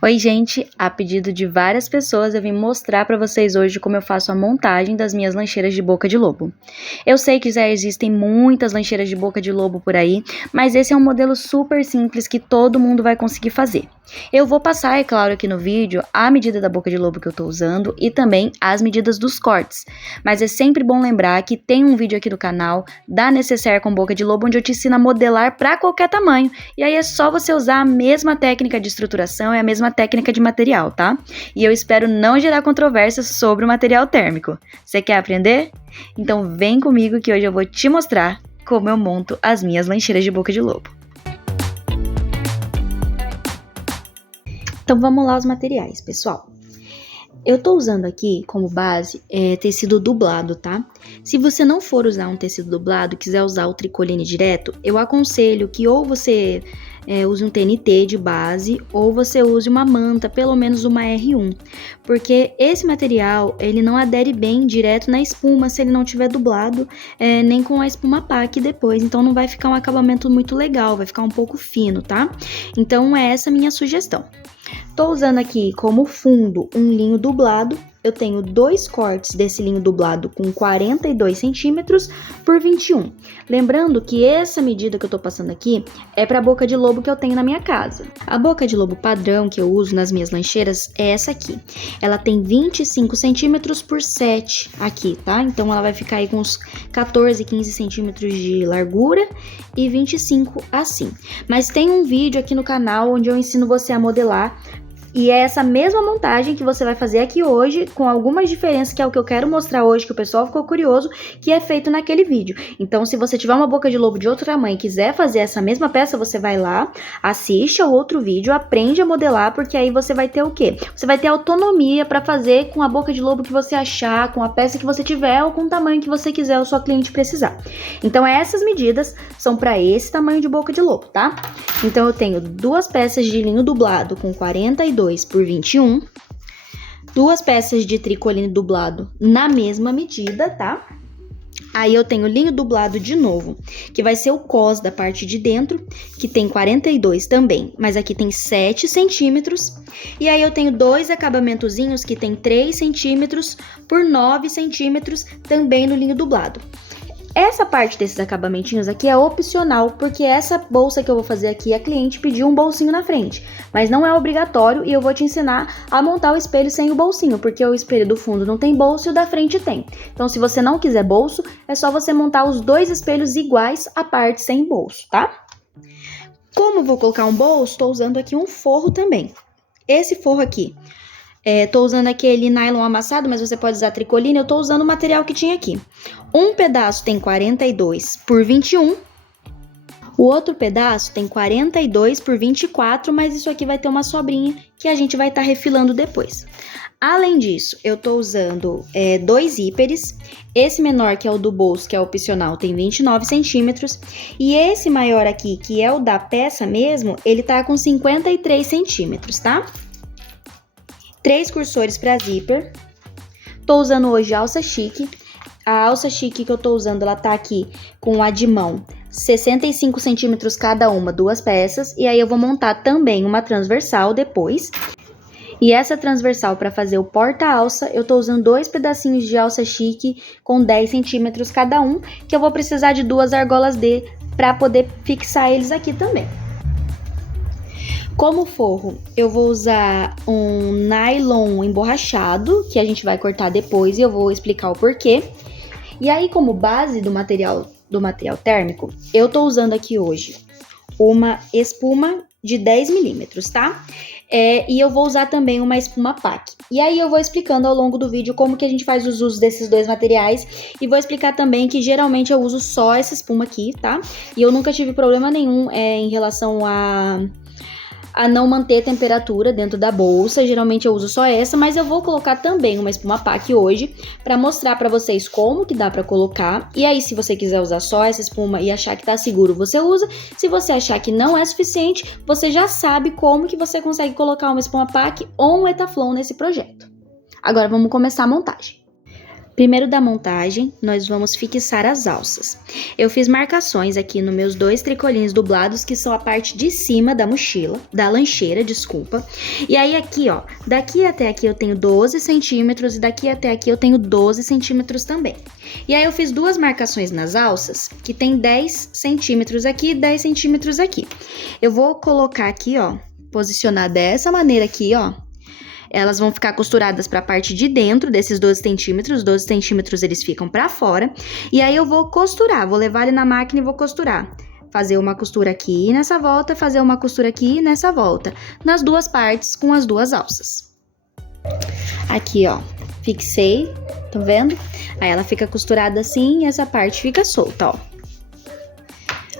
Oi, gente! A pedido de várias pessoas, eu vim mostrar para vocês hoje como eu faço a montagem das minhas lancheiras de boca de lobo. Eu sei que já existem muitas lancheiras de boca de lobo por aí, mas esse é um modelo super simples que todo mundo vai conseguir fazer. Eu vou passar, é claro, aqui no vídeo a medida da boca de lobo que eu estou usando e também as medidas dos cortes. Mas é sempre bom lembrar que tem um vídeo aqui do canal da Necessaire com boca de lobo onde eu te ensino a modelar para qualquer tamanho. E aí é só você usar a mesma técnica de estruturação e a mesma técnica de material, tá? E eu espero não gerar controvérsias sobre o material térmico. Você quer aprender? Então vem comigo que hoje eu vou te mostrar como eu monto as minhas lancheiras de boca de lobo. Então vamos lá os materiais, pessoal. Eu tô usando aqui como base tecido dublado, tá? Se você não for usar um tecido dublado, quiser usar o tricoline direto, eu aconselho que ou você use um TNT de base ou você use uma manta, pelo menos uma R1, porque esse material ele não adere bem direto na espuma se ele não tiver dublado, nem com a espuma PAC depois, então não vai ficar um acabamento muito legal, vai ficar um pouco fino, tá? Então é essa a minha sugestão. Tô usando aqui como fundo um linho dublado. Eu tenho dois cortes desse linho dublado com 42 centímetros por 21. Lembrando que essa medida que eu tô passando aqui é para a boca de lobo que eu tenho na minha casa. A boca de lobo padrão que eu uso nas minhas lancheiras é essa aqui. Ela tem 25 centímetros por 7 aqui, tá? Então ela vai ficar aí com uns 14, 15 centímetros de largura e 25 assim. Mas tem um vídeo aqui no canal onde eu ensino você a modelar. E é essa mesma montagem que você vai fazer aqui hoje, com algumas diferenças que é o que eu quero mostrar hoje, que o pessoal ficou curioso, que é feito naquele vídeo. Então, se você tiver uma boca de lobo de outro tamanho e quiser fazer essa mesma peça, você vai lá, assiste ao outro vídeo, aprende a modelar, porque aí você vai ter o quê? Você vai ter autonomia para fazer com a boca de lobo que você achar, com a peça que você tiver ou com o tamanho que você quiser ou sua cliente precisar. Então, essas medidas são para esse tamanho de boca de lobo, tá? Então, eu tenho duas peças de linho dublado com 42 por 21, duas peças de tricoline dublado na mesma medida, tá? Aí eu tenho linho dublado de novo, que vai ser o cos da parte de dentro, que tem 42 também, mas aqui tem 7 centímetros. E aí eu tenho dois acabamentozinhos que tem 3 centímetros por 9 centímetros também no linho dublado. Essa parte desses acabamentinhos aqui é opcional, porque essa bolsa que eu vou fazer aqui, a cliente pediu um bolsinho na frente, mas não é obrigatório e eu vou te ensinar a montar o espelho sem o bolsinho, porque o espelho do fundo não tem bolso e o da frente tem. Então, se você não quiser bolso, é só você montar os dois espelhos iguais à parte sem bolso, tá? Como eu vou colocar um bolso, tô usando aqui um forro também. Esse forro aqui, tô usando aquele nylon amassado, mas você pode usar tricoline, eu tô usando o material que tinha aqui. Um pedaço tem 42 por 21, o outro pedaço tem 42 por 24, mas isso aqui vai ter uma sobrinha que a gente vai estar refilando depois. Além disso, eu tô usando dois zíperes. Esse menor, que é o do bolso, que é opcional, tem 29 centímetros. E esse maior aqui, que é o da peça mesmo, ele tá com 53 centímetros, tá? 3 cursores para zíper. Tô usando hoje alça chique. A alça chique que eu tô usando, ela tá aqui com a de mão, 65 centímetros cada uma, duas peças. E aí eu vou montar também uma transversal depois. E essa transversal, para fazer o porta-alça, eu tô usando dois pedacinhos de alça chique com 10 centímetros cada um, que eu vou precisar de duas argolas D para poder fixar eles aqui também. Como forro, eu vou usar um nylon emborrachado, que a gente vai cortar depois e eu vou explicar o porquê. E aí, como base do material térmico, eu tô usando aqui hoje uma espuma de 10 milímetros, tá? E eu vou usar também uma espuma PAC. E aí eu vou explicando ao longo do vídeo como que a gente faz os usos desses dois materiais. E vou explicar também que geralmente eu uso só essa espuma aqui, tá? E eu nunca tive problema nenhum em relação a não manter a temperatura dentro da bolsa. Geralmente eu uso só essa, mas eu vou colocar também uma espuma PAC hoje para mostrar para vocês como que dá para colocar. E aí, se você quiser usar só essa espuma e achar que tá seguro, você usa. Se você achar que não é suficiente, você já sabe como que você consegue colocar uma espuma PAC ou um Etaflon nesse projeto. Agora vamos começar a montagem. Primeiro da montagem, nós vamos fixar as alças. Eu fiz marcações aqui nos meus 2 tricolinhos dublados, que são a parte de cima da mochila, da lancheira, desculpa. E aí aqui, ó, daqui até aqui eu tenho 12 centímetros e daqui até aqui eu tenho 12 centímetros também. E aí eu fiz 2 marcações nas alças, que tem 10 centímetros aqui e 10 centímetros aqui. Eu vou colocar aqui, ó, posicionar dessa maneira aqui, ó. Elas vão ficar costuradas para a parte de dentro desses 12 centímetros. 12 centímetros eles ficam para fora. E aí eu vou costurar, vou levar ele na máquina e vou costurar. Fazer uma costura aqui nessa volta, fazer uma costura aqui nessa volta. Nas 2 partes com as 2 alças. Aqui, ó, fixei, tá vendo? Aí ela fica costurada assim e essa parte fica solta, ó.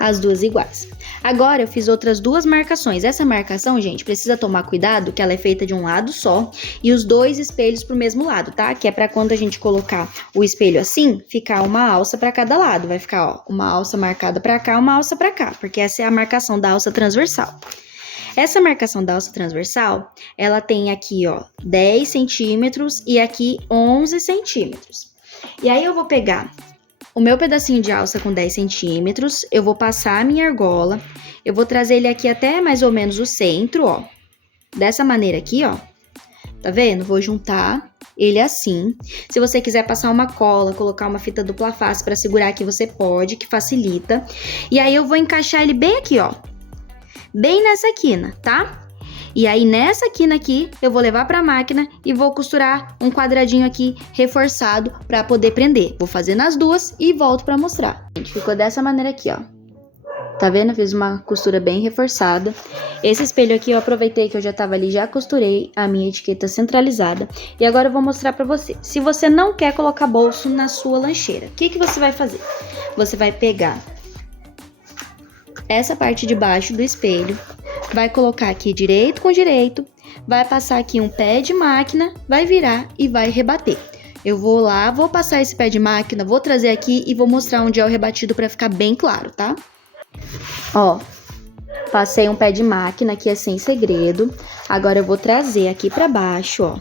As 2 iguais. Agora eu fiz outras 2 marcações. Essa marcação, gente, precisa tomar cuidado que ela é feita de um lado só e os 2 espelhos pro mesmo lado, tá? Que é pra quando a gente colocar o espelho assim, ficar uma alça pra cada lado. Vai ficar, ó, uma alça marcada pra cá, uma alça pra cá, porque essa é a marcação da alça transversal. Essa marcação da alça transversal, ela tem aqui, ó, 10 centímetros e aqui 11 centímetros. E aí eu vou pegar o meu pedacinho de alça com 10 centímetros, eu vou passar a minha argola, eu vou trazer ele aqui até mais ou menos o centro, ó. Dessa maneira aqui, ó. Tá vendo? Vou juntar ele assim. Se você quiser passar uma cola, colocar uma fita dupla face pra segurar aqui, você pode, que facilita. E aí eu vou encaixar ele bem aqui, ó. Bem nessa quina, tá? E aí, nessa quina aqui, eu vou levar pra máquina e vou costurar um quadradinho aqui reforçado pra poder prender. Vou fazer nas 2 e volto pra mostrar. Gente, ficou dessa maneira aqui, ó. Tá vendo? Eu fiz uma costura bem reforçada. Esse espelho aqui, eu aproveitei que eu já tava ali, já costurei a minha etiqueta centralizada. E agora eu vou mostrar pra você. Se você não quer colocar bolso na sua lancheira, o que que você vai fazer? Você vai pegar essa parte de baixo do espelho, vai colocar aqui direito com direito, vai passar aqui um pé de máquina, vai virar e vai rebater. Eu vou lá, vou passar esse pé de máquina, vou trazer aqui e vou mostrar onde é o rebatido para ficar bem claro, tá? Ó, passei um pé de máquina aqui, é sem segredo. Agora eu vou trazer aqui para baixo, ó.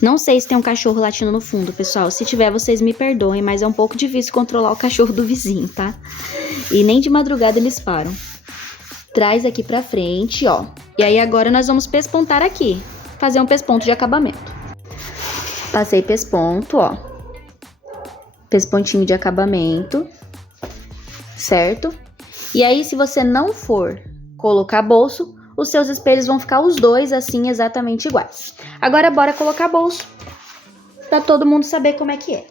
Não sei se tem um cachorro latindo no fundo, pessoal. Se tiver, vocês me perdoem, mas é um pouco difícil controlar o cachorro do vizinho, tá? E nem de madrugada eles param. Traz aqui pra frente, ó. E aí agora nós vamos pespontar aqui. Fazer um pesponto de acabamento. Passei pesponto, ó. Pespontinho de acabamento. Certo? E aí, se você não for colocar bolso, os seus espelhos vão ficar os 2 assim, exatamente iguais. Agora, bora colocar bolso, pra todo mundo saber como é que é.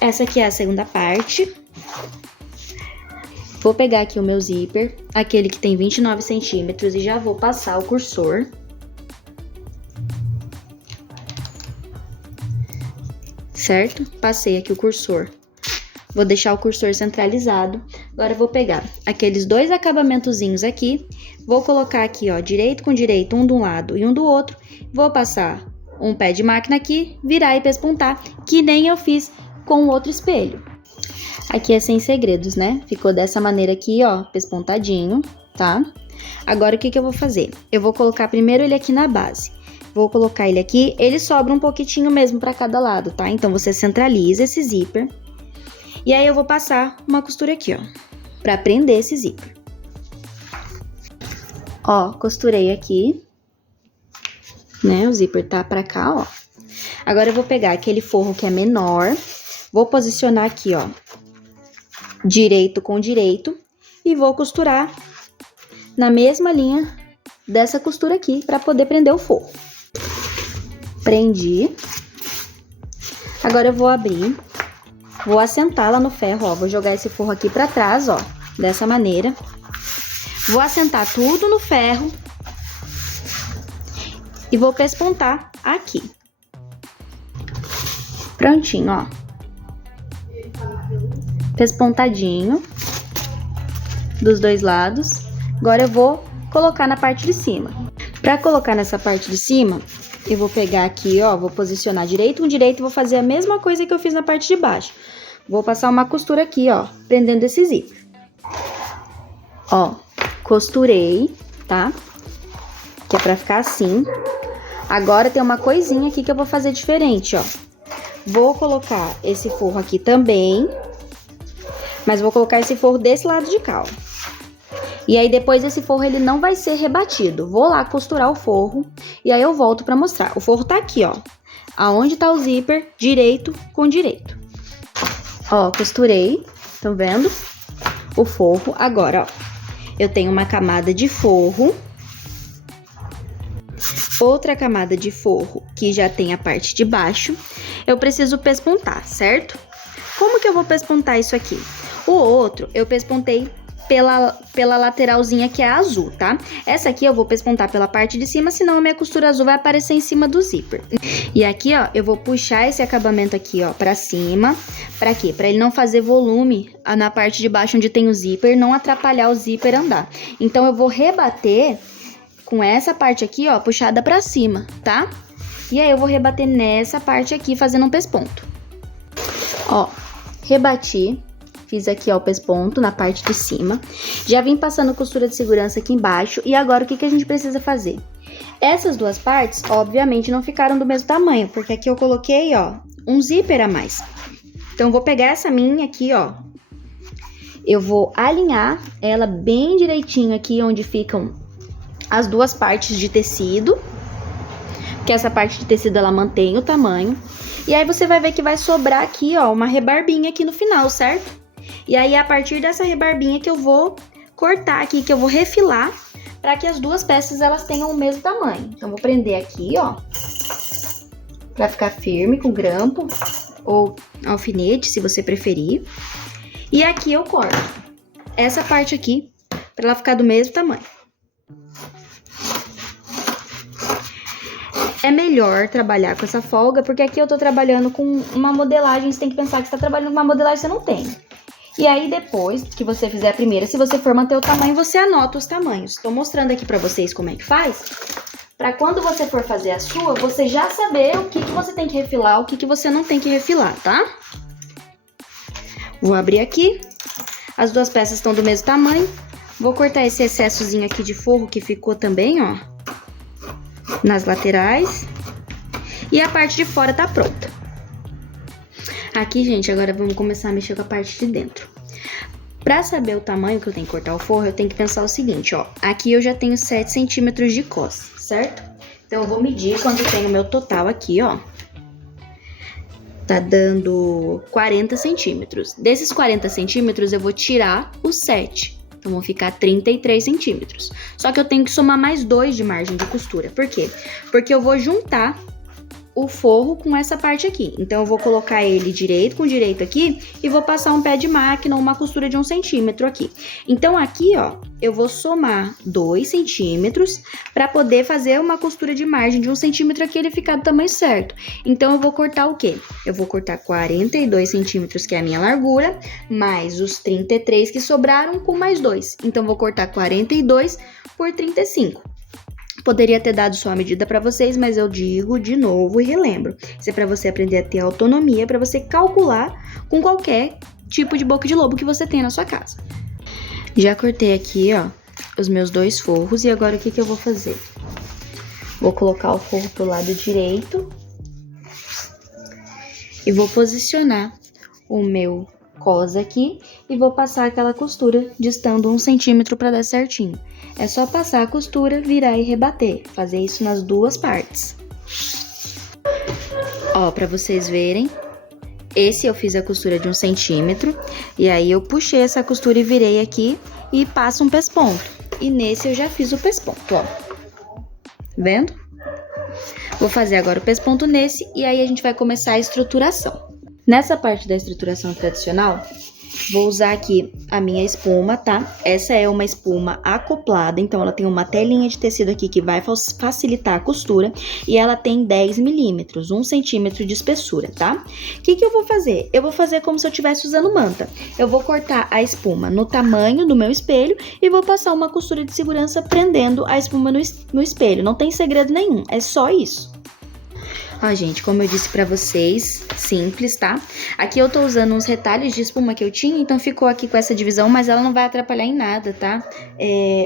Essa aqui é a segunda parte. Vou pegar aqui o meu zíper, aquele que tem 29 centímetros, e já vou passar o cursor. Certo? Passei aqui o cursor. Vou deixar o cursor centralizado. Agora eu vou pegar aqueles 2 acabamentozinhos aqui. Vou colocar aqui, ó, direito com direito, um de um lado e um do outro. Vou passar um pé de máquina aqui, virar e pespontar, que nem eu fiz com o outro espelho. Aqui é sem segredos, né? Ficou dessa maneira aqui, ó, pespontadinho, tá? Agora o que que eu vou fazer? Eu vou colocar primeiro ele aqui na base. Vou colocar ele aqui, ele sobra um pouquinho mesmo pra cada lado, tá? Então você centraliza esse zíper. E aí eu vou passar uma costura aqui, ó, pra prender esse zíper. Ó, costurei aqui, né? O zíper tá pra cá, ó. Agora eu vou pegar aquele forro que é menor, vou posicionar aqui, ó, direito com direito, e vou costurar na mesma linha dessa costura aqui pra poder prender o forro. Prendi. Agora eu vou abrir. Vou assentar lá no ferro, ó. Vou jogar esse forro aqui pra trás, ó. Dessa maneira. Vou assentar tudo no ferro. E vou pespontar aqui. Prontinho, ó. Pespontadinho. Dos 2 lados. Agora eu vou colocar na parte de cima. Pra colocar nessa parte de cima, eu vou pegar aqui, ó, vou posicionar direito com direito e vou fazer a mesma coisa que eu fiz na parte de baixo. Vou passar uma costura aqui, ó, prendendo esse zíper. Ó, costurei, tá? Que é pra ficar assim. Agora tem uma coisinha aqui que eu vou fazer diferente, ó. Vou colocar esse forro aqui também, mas vou colocar esse forro desse lado de cá, ó. E aí depois esse forro ele não vai ser rebatido. Vou lá costurar o forro e aí eu volto pra mostrar. O forro tá aqui, ó. Aonde tá o zíper, direito com direito. Ó, costurei, estão vendo? O forro. Agora, ó, eu tenho uma camada de forro. Outra camada de forro que já tem a parte de baixo. Eu preciso pespontar, certo? Como que eu vou pespontar isso aqui? O outro eu pespontei pela lateralzinha que é azul, tá? Essa aqui eu vou pespontar pela parte de cima, senão a minha costura azul vai aparecer em cima do zíper. E aqui, ó, eu vou puxar esse acabamento aqui, ó, pra cima. Pra quê? Pra ele não fazer volume na parte de baixo onde tem o zíper, não atrapalhar o zíper andar. Então, eu vou rebater com essa parte aqui, ó, puxada pra cima, tá? E aí, eu vou rebater nessa parte aqui, fazendo um pesponto. Ó, rebati. Fiz aqui, ó, o pesponto na parte de cima. Já vim passando costura de segurança aqui embaixo. E agora, o que a gente precisa fazer? Essas duas partes, obviamente, não ficaram do mesmo tamanho. Porque aqui eu coloquei, ó, um zíper a mais. Então, eu vou pegar essa minha aqui, ó. Eu vou alinhar ela bem direitinho aqui, onde ficam as duas partes de tecido. Que essa parte de tecido, ela mantém o tamanho. E aí, você vai ver que vai sobrar aqui, ó, uma rebarbinha aqui no final, certo? E aí, a partir dessa rebarbinha que eu vou cortar aqui, que eu vou refilar, para que as duas peças, elas tenham o mesmo tamanho. Então, vou prender aqui, ó, para ficar firme com grampo ou alfinete, se você preferir. E aqui eu corto essa parte aqui, para ela ficar do mesmo tamanho. É melhor trabalhar com essa folga, porque aqui eu tô trabalhando com uma modelagem, você tem que pensar que você tá trabalhando com uma modelagem que você não tem. E aí, depois que você fizer a primeira, se você for manter o tamanho, você anota os tamanhos. Tô mostrando aqui pra vocês como é que faz, pra quando você for fazer a sua, você já saber o que você tem que refilar, o que você não tem que refilar, tá? Vou abrir aqui. As duas peças estão do mesmo tamanho. Vou cortar esse excessozinho aqui de forro que ficou também, ó, nas laterais. E a parte de fora tá pronta. Aqui, gente, agora vamos começar a mexer com a parte de dentro. Pra saber o tamanho que eu tenho que cortar o forro, eu tenho que pensar o seguinte, ó. Aqui eu já tenho 7 centímetros de cos, certo? Então, eu vou medir quando tem o meu total aqui, ó. Tá dando 40 centímetros. Desses 40 centímetros, eu vou tirar os 7. Então, vão ficar 33 centímetros. Só que eu tenho que somar mais 2 de margem de costura. Por quê? Porque eu vou juntar o forro com essa parte aqui. Então, eu vou colocar ele direito com direito aqui e vou passar um pé de máquina ou uma costura de 1 centímetro aqui. Então, aqui, ó, eu vou somar 2 centímetros para poder fazer uma costura de margem de 1 centímetro aqui, ele ficar do tamanho certo. Então, eu vou cortar o quê? Eu vou cortar 42 centímetros, que é a minha largura, mais os 33 que sobraram com mais 2. Então, eu vou cortar 42 por 35. Poderia ter dado só a medida para vocês, mas eu digo de novo e relembro. Isso é para você aprender a ter autonomia, para você calcular com qualquer tipo de boca de lobo que você tenha na sua casa. Já cortei aqui, ó, os meus 2 forros e agora o que eu vou fazer? Vou colocar o forro pro lado direito e vou posicionar o meu cos aqui e vou passar aquela costura distando 1 centímetro para dar certinho. É só passar a costura, virar e rebater. Fazer isso nas duas partes. Ó, pra vocês verem, esse eu fiz a costura de 1 centímetro. E aí eu puxei essa costura e virei aqui e passo um pesponto. E nesse eu já fiz o pesponto, ó. Vendo? Vou fazer agora o pesponto nesse e aí a gente vai começar a estruturação. Nessa parte da estruturação tradicional, vou usar aqui a minha espuma, tá? Essa é uma espuma acoplada, então ela tem uma telinha de tecido aqui que vai facilitar a costura e ela tem 10 milímetros, 1 centímetro de espessura, tá? O que eu vou fazer? Eu vou fazer como se eu estivesse usando manta. Eu vou cortar a espuma no tamanho do meu espelho e vou passar uma costura de segurança prendendo a espuma no espelho. Não tem segredo nenhum, é só isso. Ó, gente, como eu disse pra vocês, simples, tá? Aqui eu tô usando uns retalhos de espuma que eu tinha, então ficou aqui com essa divisão, mas ela não vai atrapalhar em nada, tá?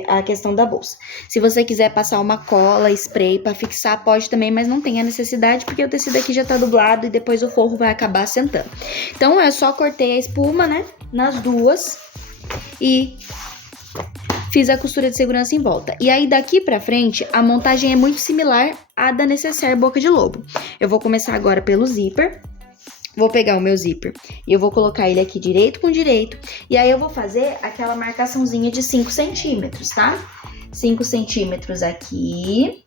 A questão da bolsa. Se você quiser passar uma cola, spray pra fixar, pode também, mas não tem a necessidade, porque o tecido aqui já tá dublado e depois o forro vai acabar assentando. Então, eu só cortei a espuma, né, nas duas e fiz a costura de segurança em volta. E aí, daqui pra frente, a montagem é muito similar à da Necessaire Boca de Lobo. Eu vou começar agora pelo zíper. Vou pegar o meu zíper e eu vou colocar ele aqui direito com direito. E aí, eu vou fazer aquela marcaçãozinha de 5 centímetros, tá? 5 centímetros aqui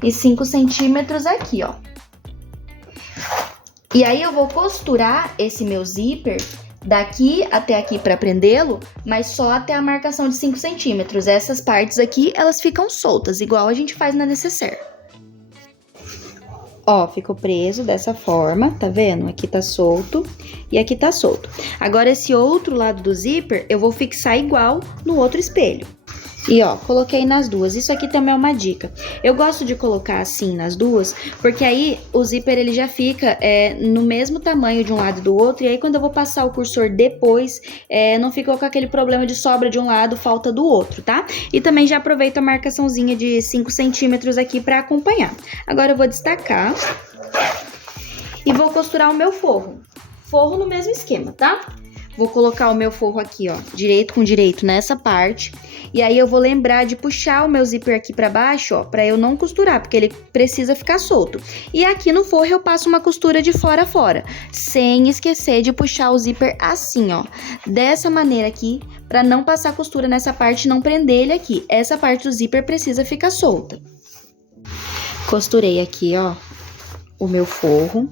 e 5 centímetros aqui, ó. E aí, eu vou costurar esse meu zíper daqui até aqui pra prendê-lo, mas só até a marcação de 5 centímetros. Essas partes aqui, elas ficam soltas, igual a gente faz na Necessaire. Ó, ficou preso dessa forma, tá vendo? Aqui tá solto e aqui tá solto. Agora, esse outro lado do zíper, eu vou fixar igual no outro espelho. E ó, coloquei nas duas. Isso aqui também é uma dica. Eu gosto de colocar assim nas duas, porque aí o zíper ele já fica no mesmo tamanho de um lado e do outro. E aí quando eu vou passar o cursor depois, não fica com aquele problema de sobra de um lado, falta do outro, tá? E também já aproveito a marcaçãozinha de 5 centímetros aqui pra acompanhar. Agora eu vou destacar e vou costurar o meu forro. Forro no mesmo esquema, tá? Vou colocar o meu forro aqui, ó, direito com direito nessa parte. E aí eu vou lembrar de puxar o meu zíper aqui pra baixo, ó, pra eu não costurar, porque ele precisa ficar solto. E aqui no forro eu passo uma costura de fora a fora, sem esquecer de puxar o zíper assim, ó. Dessa maneira aqui, pra não passar costura nessa parte e não prender ele aqui. Essa parte do zíper precisa ficar solta. Costurei aqui, ó, o meu forro.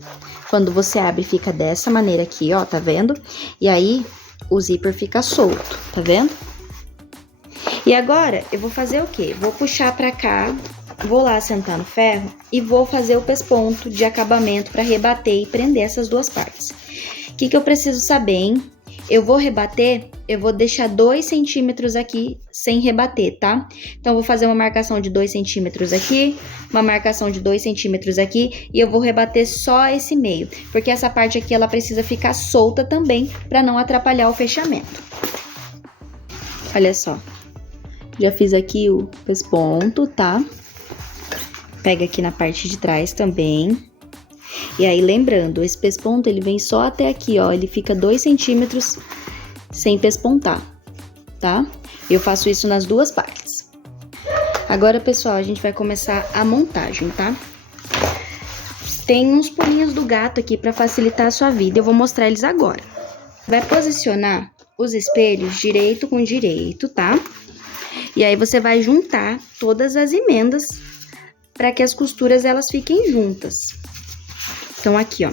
Quando você abre, fica dessa maneira aqui, ó, tá vendo? E aí, o zíper fica solto, tá vendo? E agora, eu vou fazer o quê? Vou puxar pra cá, vou lá sentar no ferro e vou fazer o pesponto de acabamento pra rebater e prender essas duas partes. O que eu preciso saber, hein? Eu vou rebater, eu vou deixar 2 centímetros aqui sem rebater, tá? Então, eu vou fazer uma marcação de 2 centímetros aqui, uma marcação de 2 centímetros aqui, e eu vou rebater só esse meio, porque essa parte aqui, ela precisa ficar solta também, pra não atrapalhar o fechamento. Olha só, já fiz aqui o pesponto, tá? Pega aqui na parte de trás também. E aí, lembrando, esse pesponto, ele vem só até aqui, ó, ele fica 2 centímetros sem pespontar, tá? Eu faço isso nas duas partes. Agora, pessoal, a gente vai começar a montagem, tá? Tem uns pulinhos do gato aqui pra facilitar a sua vida, eu vou mostrar eles agora. Vai posicionar os espelhos direito com direito, tá? E aí, você vai juntar todas as emendas pra que as costuras, elas fiquem juntas. Então, aqui, ó,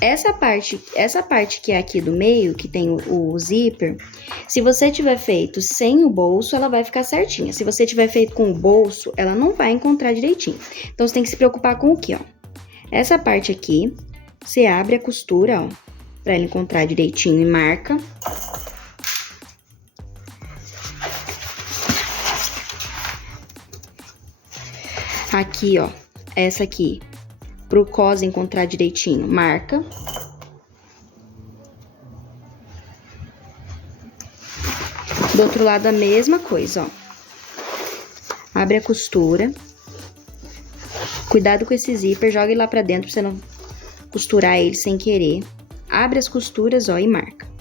essa parte que é aqui do meio, que tem o zíper, se você tiver feito sem o bolso, ela vai ficar certinha. Se você tiver feito com o bolso, ela não vai encontrar direitinho. Então, você tem que se preocupar com o quê, ó? Essa parte aqui, você abre a costura, ó, pra ela encontrar direitinho e marca. Aqui, ó, essa aqui, pro cos encontrar direitinho, marca. Do outro lado a mesma coisa, ó. Abre a costura. Cuidado com esse zíper, joga ele lá pra dentro pra você não costurar ele sem querer. Abre as costuras, ó, e marca.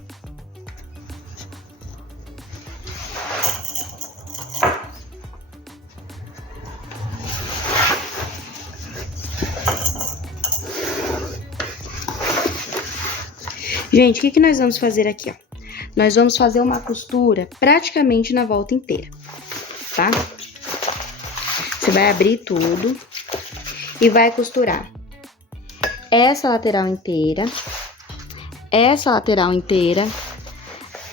Gente, o que nós vamos fazer aqui, ó? Nós vamos fazer uma costura praticamente na volta inteira, tá? Você vai abrir tudo e vai costurar essa lateral inteira,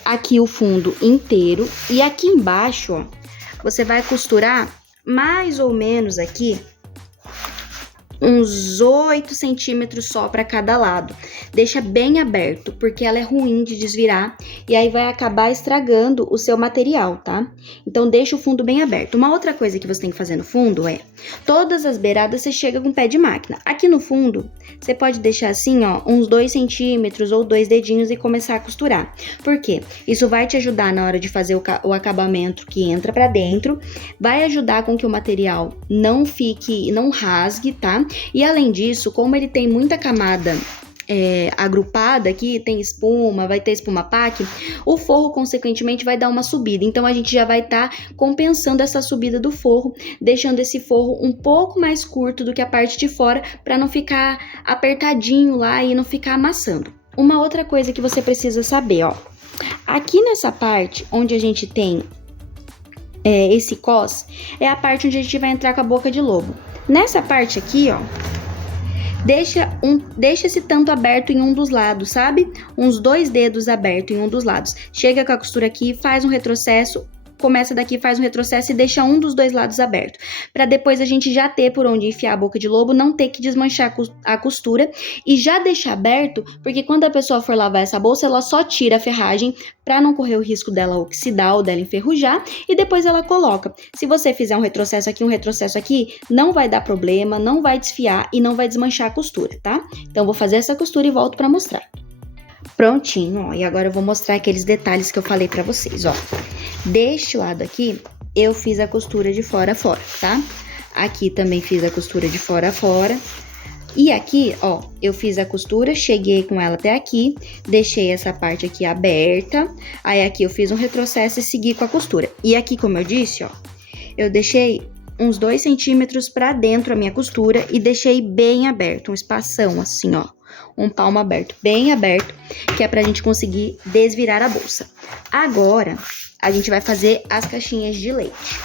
aqui o fundo inteiro e aqui embaixo, ó, você vai costurar mais ou menos aqui uns 8 centímetros só para cada lado. Deixa bem aberto, porque ela é ruim de desvirar e aí vai acabar estragando o seu material, tá? Então deixa o fundo bem aberto. Uma outra coisa que você tem que fazer no fundo é, todas as beiradas você chega com pé de máquina. Aqui no fundo, você pode deixar assim, ó, uns 2 centímetros ou 2 dedinhos e começar a costurar. Por quê? Isso vai te ajudar na hora de fazer o acabamento que entra para dentro, vai ajudar com que o material não rasgue, tá? E além disso, como ele tem muita camada agrupada aqui, tem espuma, vai ter espuma pack, o forro consequentemente vai dar uma subida, então a gente já vai estar compensando essa subida do forro, deixando esse forro um pouco mais curto do que a parte de fora, para não ficar apertadinho lá e não ficar amassando. Uma outra coisa que você precisa saber, ó, aqui nessa parte onde a gente tem esse cós, é a parte onde a gente vai entrar com a boca de lobo. Nessa parte aqui, ó, deixa esse tanto aberto em um dos lados, sabe? Uns 2 dedos abertos em um dos lados. Chega com a costura aqui, faz um retrocesso, começa daqui, faz um retrocesso e deixa um dos 2 lados aberto. Pra depois a gente já ter por onde enfiar a boca de lobo, não ter que desmanchar a costura e já deixar aberto, porque quando a pessoa for lavar essa bolsa, ela só tira a ferragem pra não correr o risco dela oxidar ou dela enferrujar e depois ela coloca. Se você fizer um retrocesso aqui, não vai dar problema, não vai desfiar e não vai desmanchar a costura, tá? Então vou fazer essa costura e volto pra mostrar. Prontinho, ó, e agora eu vou mostrar aqueles detalhes que eu falei pra vocês, ó. Deste lado aqui, eu fiz a costura de fora a fora, tá? Aqui também fiz a costura de fora a fora. E aqui, ó, eu fiz a costura, cheguei com ela até aqui, deixei essa parte aqui aberta. Aí aqui eu fiz um retrocesso e segui com a costura. E aqui, como eu disse, ó, eu deixei uns 2 centímetros pra dentro a minha costura e deixei bem aberto, um espação assim, ó. Um palmo aberto, bem aberto, que é pra gente conseguir desvirar a bolsa. Agora, a gente vai fazer as caixinhas de leite.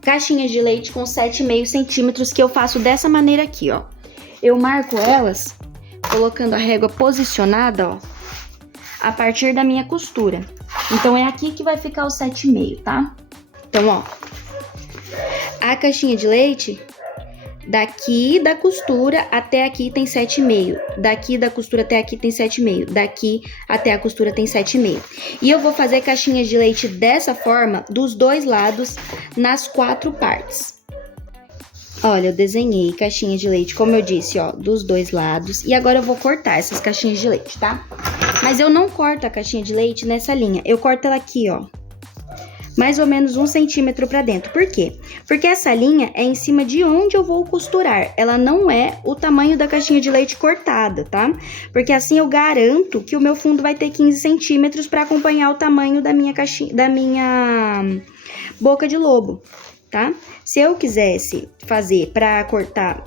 Caixinhas de leite com 7,5 centímetros, que eu faço dessa maneira aqui, ó. Eu marco elas, colocando a régua posicionada, ó, a partir da minha costura. Então, é aqui que vai ficar o 7,5, tá? Então, ó, a caixinha de leite, daqui da costura até aqui tem 7,5. Daqui da costura até aqui tem 7,5. Daqui até a costura tem 7,5. E eu vou fazer caixinhas de leite dessa forma, dos 2 lados, nas 4 partes. Olha, eu desenhei caixinha de leite, como eu disse, ó, dos 2 lados. E agora eu vou cortar essas caixinhas de leite, tá? Mas eu não corto a caixinha de leite nessa linha. Eu corto ela aqui, ó, mais ou menos 1 centímetro pra dentro. Por quê? Porque essa linha é em cima de onde eu vou costurar. Ela não é o tamanho da caixinha de leite cortada, tá? Porque assim eu garanto que o meu fundo vai ter 15 centímetros pra acompanhar o tamanho da minha boca de lobo, tá? Se eu quisesse fazer pra cortar,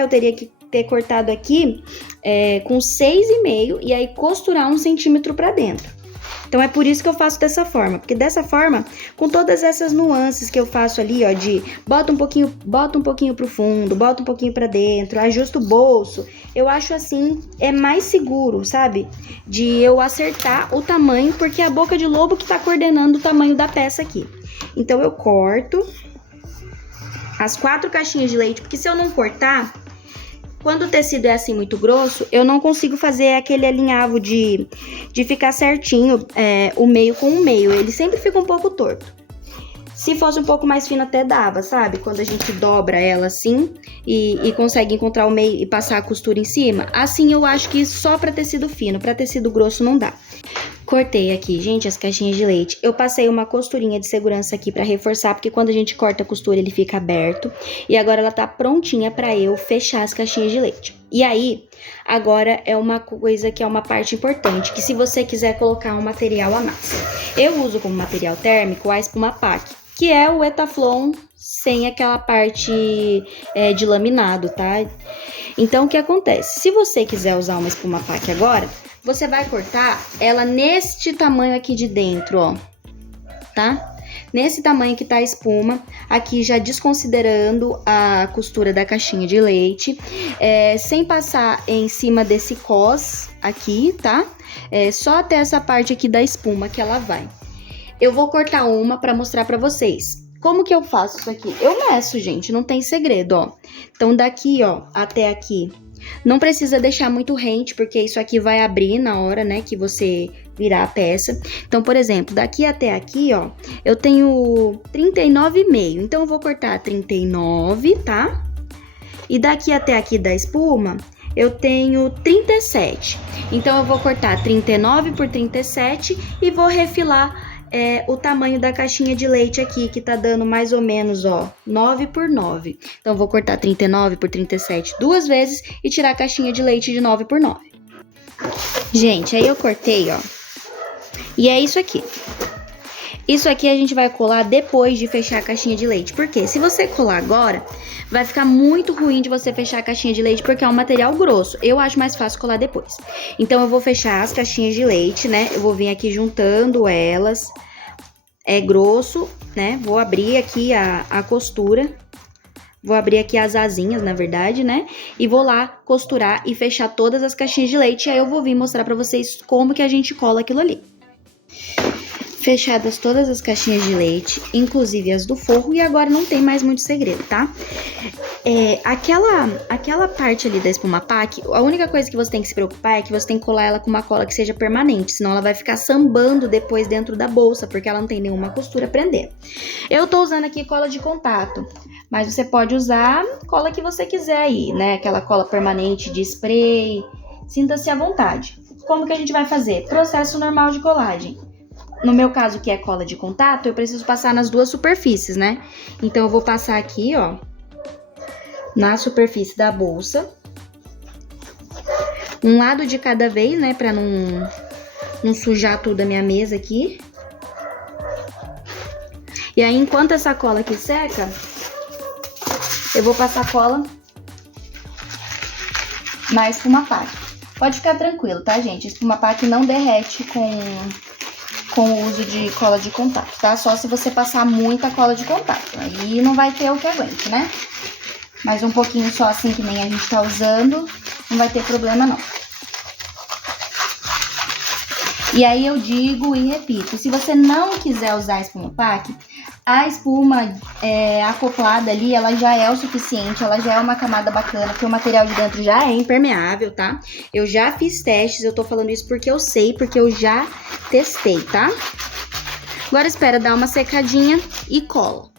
eu teria que ter cortado aqui com 6,5 e aí costurar 1 centímetro pra dentro. Então, é por isso que eu faço dessa forma, porque dessa forma, com todas essas nuances que eu faço ali, ó, de bota um pouquinho pro fundo, bota um pouquinho pra dentro, ajusta o bolso, eu acho assim, é mais seguro, sabe? De eu acertar o tamanho, porque é a boca de lobo que tá coordenando o tamanho da peça aqui. Então, eu corto as 4 caixinhas de leite, porque se eu não cortar, quando o tecido é assim muito grosso, eu não consigo fazer aquele alinhavo de ficar certinho o meio com o meio. Ele sempre fica um pouco torto. Se fosse um pouco mais fino até dava, sabe? Quando a gente dobra ela assim e consegue encontrar o meio e passar a costura em cima. Assim eu acho que só pra tecido fino, pra tecido grosso não dá. Cortei aqui, gente, as caixinhas de leite. Eu passei uma costurinha de segurança aqui pra reforçar, porque quando a gente corta a costura ele fica aberto. E agora ela tá prontinha pra eu fechar as caixinhas de leite. E aí, agora é uma coisa que é uma parte importante, que se você quiser colocar um material a mais. Eu uso como material térmico a espuma pack, que é o Etaflon sem aquela parte de laminado, tá? Então, o que acontece? Se você quiser usar uma espuma pack agora, você vai cortar ela neste tamanho aqui de dentro, ó, tá? Nesse tamanho que tá a espuma, aqui já desconsiderando a costura da caixinha de leite, sem passar em cima desse cós aqui, tá? Só até essa parte aqui da espuma que ela vai. Eu vou cortar uma pra mostrar pra vocês. Como que eu faço isso aqui? Eu meço, gente, não tem segredo, ó. Então, daqui, ó, até aqui. Não precisa deixar muito rente, porque isso aqui vai abrir na hora, né, que você virar a peça. Então, por exemplo, daqui até aqui, ó, eu tenho 39,5. Então, eu vou cortar 39, tá? E daqui até aqui da espuma, eu tenho 37. Então, eu vou cortar 39 por 37 e vou refilar o tamanho da caixinha de leite aqui, que tá dando mais ou menos, ó, 9 por 9. Então, eu vou cortar 39 por 37 duas vezes e tirar a caixinha de leite de 9 por 9. Gente, aí eu cortei, ó. E é isso aqui. Isso aqui a gente vai colar depois de fechar a caixinha de leite. Por quê? Se você colar agora, vai ficar muito ruim de você fechar a caixinha de leite, porque é um material grosso. Eu acho mais fácil colar depois. Então, eu vou fechar as caixinhas de leite, né? Eu vou vir aqui juntando elas. É grosso, né? Vou abrir aqui a costura. Vou abrir aqui as asinhas, na verdade, né? E vou lá costurar e fechar todas as caixinhas de leite. E aí eu vou vir mostrar pra vocês como que a gente cola aquilo ali. Fechadas todas as caixinhas de leite, inclusive as do forro, e agora não tem mais muito segredo, tá? Aquela parte ali da espuma pack, a única coisa que você tem que se preocupar é que você tem que colar ela com uma cola que seja permanente, senão ela vai ficar sambando depois dentro da bolsa, porque ela não tem nenhuma costura prendendo. Eu tô usando aqui cola de contato, mas você pode usar cola que você quiser aí, né? Aquela cola permanente de spray, sinta-se à vontade. Como que a gente vai fazer? Processo normal de colagem. No meu caso, que é cola de contato, eu preciso passar nas duas superfícies, né? Então, eu vou passar aqui, ó, na superfície da bolsa. Um lado de cada vez, né? Pra não sujar tudo a minha mesa aqui. E aí, enquanto essa cola aqui seca, eu vou passar cola na espuma pack. Pode ficar tranquilo, tá, gente? A espuma pack não derrete com o uso de cola de contato, tá? Só se você passar muita cola de contato. Aí não vai ter o que aguente, né? Mas um pouquinho só assim que nem a gente tá usando, não vai ter problema não. E aí eu digo e repito, se você não quiser usar a espuma pack, a espuma acoplada ali, ela já é o suficiente, ela já é uma camada bacana, porque o material de dentro já é impermeável, tá? Eu já fiz testes, eu tô falando isso porque eu sei, porque eu já testei, tá? Agora espera dar uma secadinha e cola.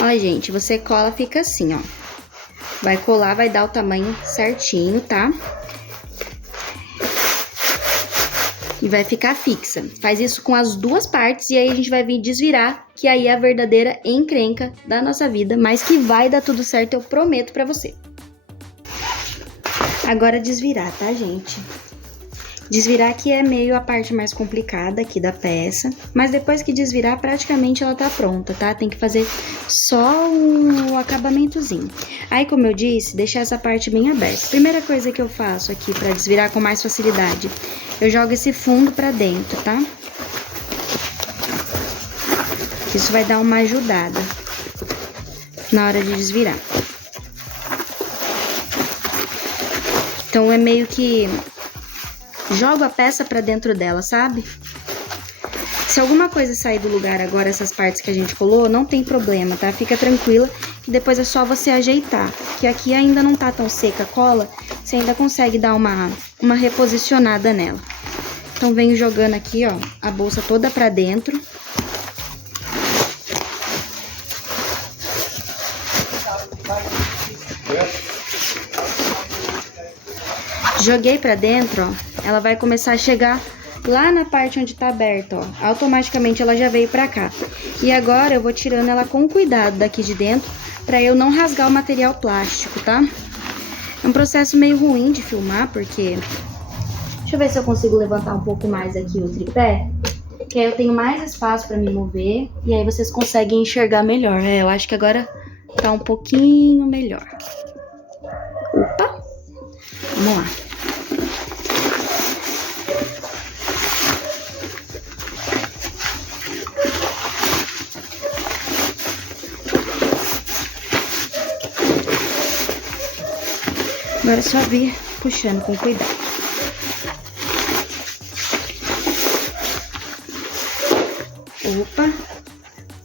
Ó, gente, você cola, fica assim, ó. Vai colar, vai dar o tamanho certinho, tá? E vai ficar fixa. Faz isso com as duas partes e aí a gente vai vir desvirar, que aí é a verdadeira encrenca da nossa vida, mas que vai dar tudo certo, eu prometo pra você. Agora desvirar, tá, gente? Desvirar que é meio a parte mais complicada aqui da peça, mas depois que desvirar, praticamente ela tá pronta, tá? Tem que fazer só o acabamentozinho. Aí, como eu disse, deixar essa parte bem aberta. Primeira coisa que eu faço aqui pra desvirar com mais facilidade, eu jogo esse fundo pra dentro, tá? Isso vai dar uma ajudada na hora de desvirar. Então, é meio que jogo a peça pra dentro dela, sabe? Se alguma coisa sair do lugar agora, essas partes que a gente colou, não tem problema, tá? Fica tranquila, que depois é só você ajeitar. Que aqui ainda não tá tão seca a cola, você ainda consegue dar uma reposicionada nela. Então, venho jogando aqui, ó, a bolsa toda pra dentro. Joguei pra dentro, ó, ela vai começar a chegar lá na parte onde tá aberta, ó. Automaticamente ela já veio pra cá. E agora eu vou tirando ela com cuidado daqui de dentro, pra eu não rasgar o material plástico, tá? É um processo meio ruim de filmar, porque... Deixa eu ver se eu consigo levantar um pouco mais aqui o tripé, que aí eu tenho mais espaço pra me mover, e aí vocês conseguem enxergar melhor. Eu acho que agora tá um pouquinho melhor. Opa! Vamos lá. Agora é só vir puxando com cuidado. Opa!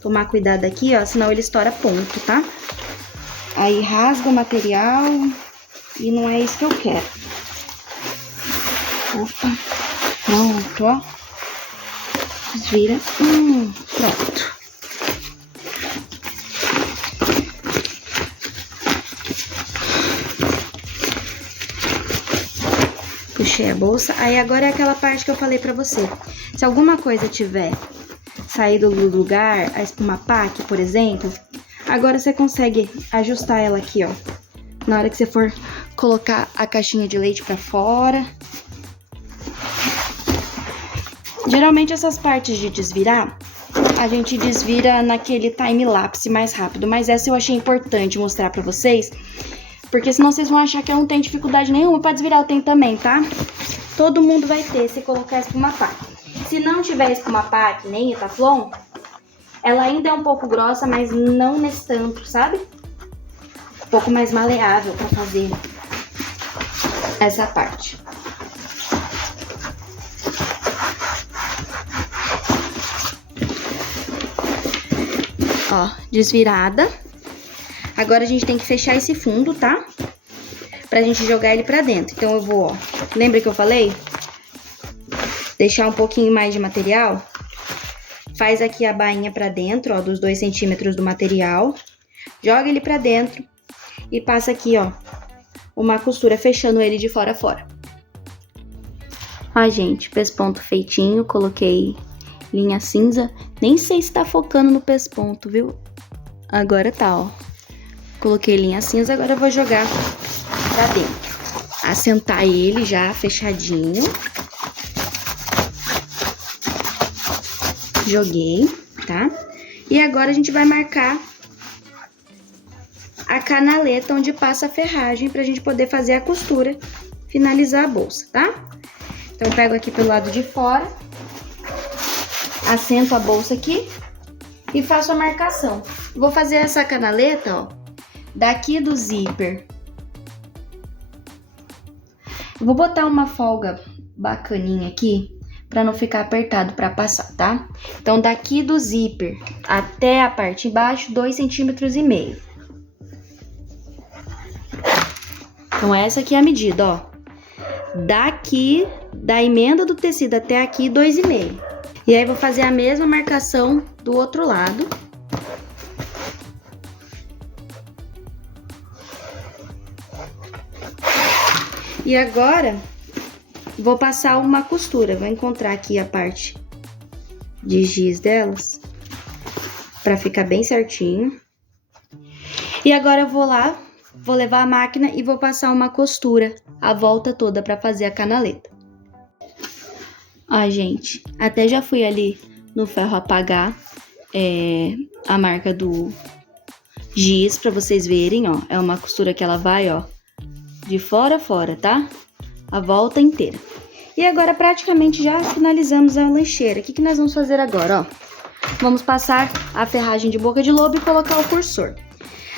tomar cuidado aqui, ó, senão ele estoura ponto, tá? Aí rasga o material e não é isso que eu quero. Opa, pronto, ó. Desvira. Pronto. Puxei a bolsa. Aí agora é aquela parte que eu falei pra você. Se alguma coisa tiver saído do lugar, a espuma pack, por exemplo, agora você consegue ajustar ela aqui, ó. Na hora que você for colocar a caixinha de leite pra fora. Geralmente essas partes de desvirar, a gente desvira naquele time-lapse mais rápido. Mas essa eu achei importante mostrar pra vocês, porque senão vocês vão achar que eu não tenho dificuldade nenhuma pra desvirar. Eu tenho também, tá? Todo mundo vai ter se colocar espuma pack. Se não tiver espuma pack, nem Itaflon, ela ainda é um pouco grossa, mas não nesse tanto, sabe? Um pouco mais maleável pra fazer essa parte. Ó, desvirada. Agora a gente tem que fechar esse fundo, tá? Pra gente jogar ele pra dentro. Então eu vou, ó, lembra que eu falei? Deixar um pouquinho mais de material. Faz aqui a bainha pra dentro, ó, dos 2 centímetros do material. Joga ele pra dentro e passa aqui, ó, uma costura fechando ele de fora a fora. Ó, gente, pesponto feitinho, coloquei linha cinza. Nem sei se tá focando no pesponto, viu? Agora tá, ó. Coloquei linha cinza, agora eu vou jogar pra dentro. Assentar ele já fechadinho. Joguei, tá? E agora a gente vai marcar a canaleta onde passa a ferragem pra gente poder fazer a costura, finalizar a bolsa, tá? Então eu pego aqui pelo lado de fora, assento a bolsa aqui e faço a marcação. Vou fazer essa canaleta, ó, daqui do zíper. Vou botar uma folga bacaninha aqui pra não ficar apertado pra passar, tá? Então daqui do zíper até a parte de baixo, 2,5 centímetros. Então essa aqui é a medida, ó. Daqui da emenda do tecido até aqui, 2,5. E aí vou fazer a mesma marcação do outro lado. E agora vou passar uma costura. Vou encontrar aqui a parte de giz delas pra ficar bem certinho. E agora eu vou lá, vou levar a máquina e vou passar uma costura a volta toda pra fazer a canaleta. Ó, gente, até já fui ali no ferro apagar a marca do giz pra vocês verem, ó. É uma costura que ela vai, ó, de fora a fora, tá? A volta inteira. E agora praticamente já finalizamos a lancheira. O que nós vamos fazer agora, ó? Vamos passar a ferragem de boca de lobo e colocar o cursor.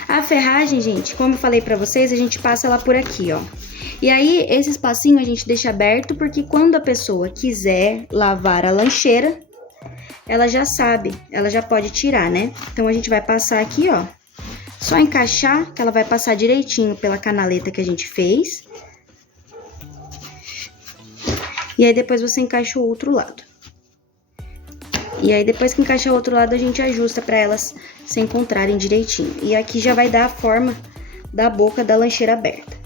A ferragem, gente, como eu falei pra vocês, a gente passa ela por aqui, ó. E aí, esse espacinho a gente deixa aberto, porque quando a pessoa quiser lavar a lancheira, ela já sabe, ela já pode tirar, né? Então, a gente vai passar aqui, ó. Só encaixar, que ela vai passar direitinho pela canaleta que a gente fez. E aí, depois você encaixa o outro lado. E aí, depois que encaixar o outro lado, a gente ajusta pra elas se encontrarem direitinho. E aqui já vai dar a forma da boca da lancheira aberta,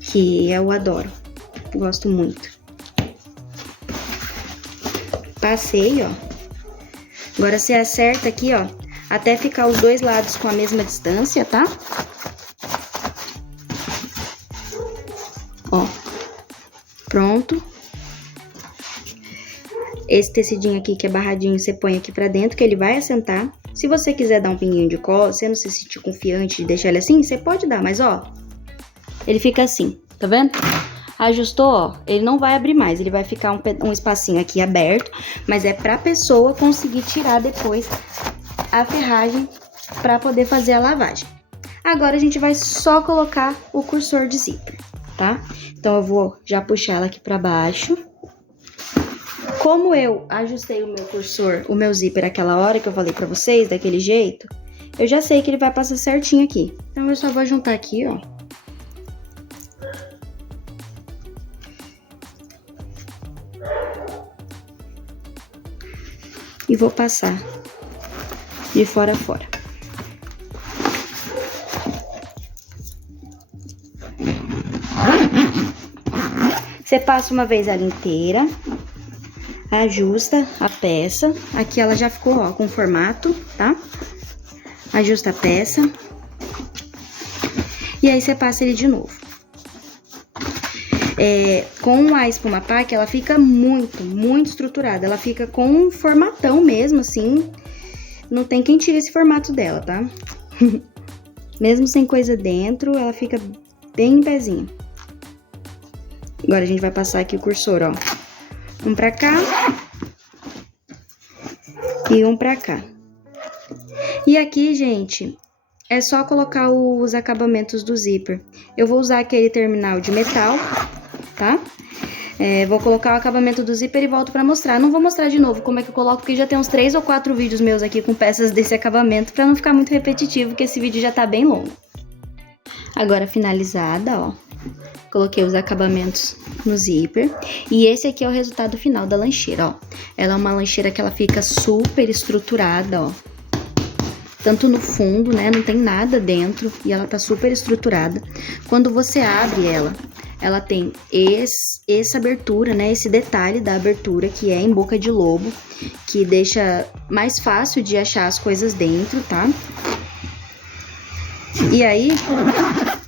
que eu adoro, gosto muito. Passei, ó. Agora você acerta aqui, ó, até ficar os dois lados com a mesma distância, tá? Ó, pronto. Esse tecidinho aqui que é barradinho, você põe aqui pra dentro, que ele vai assentar. Se você quiser dar um pinguinho de cola, você não se sentir confiante de deixar ele assim, você pode dar, mas ó, ele fica assim, tá vendo? Ajustou, ó, ele não vai abrir mais, ele vai ficar um espacinho aqui aberto, mas é pra pessoa conseguir tirar depois a ferragem pra poder fazer a lavagem. Agora a gente vai só colocar o cursor de zíper, tá? Então eu vou já puxar ela aqui pra baixo. Como eu ajustei o meu cursor, o meu zíper aquela hora que eu falei pra vocês, daquele jeito, eu já sei que ele vai passar certinho aqui. Então eu só vou juntar aqui, ó. E vou passar de fora a fora. Você passa uma vez ela inteira, ajusta a peça. Aqui ela já ficou, ó, com formato, tá? Ajusta a peça. E aí você passa ele de novo. Com a espuma pack, ela fica muito estruturada. Ela fica com um formatão mesmo, assim. Não tem quem tire esse formato dela, tá? Mesmo sem coisa dentro, ela fica bem em pezinho. Agora a gente vai passar aqui o cursor, ó. Um pra cá. E um pra cá. E aqui, gente, é só colocar os acabamentos do zíper. Eu vou usar aquele terminal de metal, tá? Vou colocar o acabamento do zíper e volto pra mostrar. Não vou mostrar de novo como é que eu coloco, porque já tem uns 3 ou 4 vídeos meus aqui com peças desse acabamento, pra não ficar muito repetitivo, porque esse vídeo já tá bem longo. Agora finalizada, ó. Coloquei os acabamentos no zíper. E esse aqui é o resultado final da lancheira, ó. Ela é uma lancheira que ela fica super estruturada, ó. Tanto no fundo, né, não tem nada dentro e ela tá super estruturada. Quando você abre ela tem essa abertura, né, esse detalhe da abertura que é em boca de lobo, que deixa mais fácil de achar as coisas dentro, tá? E aí,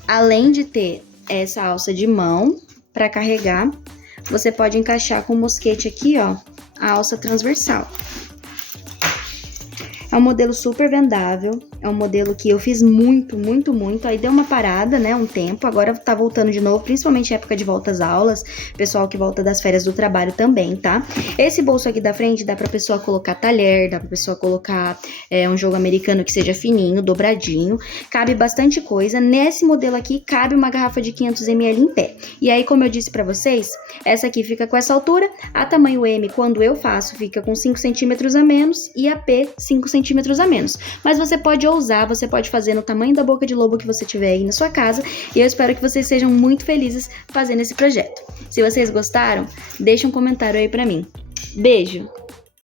além de ter essa alça de mão para carregar, você pode encaixar com o mosquete aqui, ó, a alça transversal. É um modelo super vendável, é um modelo que eu fiz muito, aí deu uma parada, né, um tempo, agora tá voltando de novo, principalmente época de volta às aulas, pessoal que volta das férias do trabalho também, tá? Esse bolso aqui da frente dá pra pessoa colocar talher, dá pra pessoa colocar um jogo americano que seja fininho, dobradinho, cabe bastante coisa. Nesse modelo aqui, cabe uma garrafa de 500 ml em pé. E aí, como eu disse pra vocês, essa aqui fica com essa altura, a tamanho M, quando eu faço, fica com 5 centímetros a menos, e a P, 5 centímetros a menos. Mas você pode ousar, você pode fazer no tamanho da boca de lobo que você tiver aí na sua casa, e eu espero que vocês sejam muito felizes fazendo esse projeto. Se vocês gostaram, deixa um comentário aí pra mim. Beijo!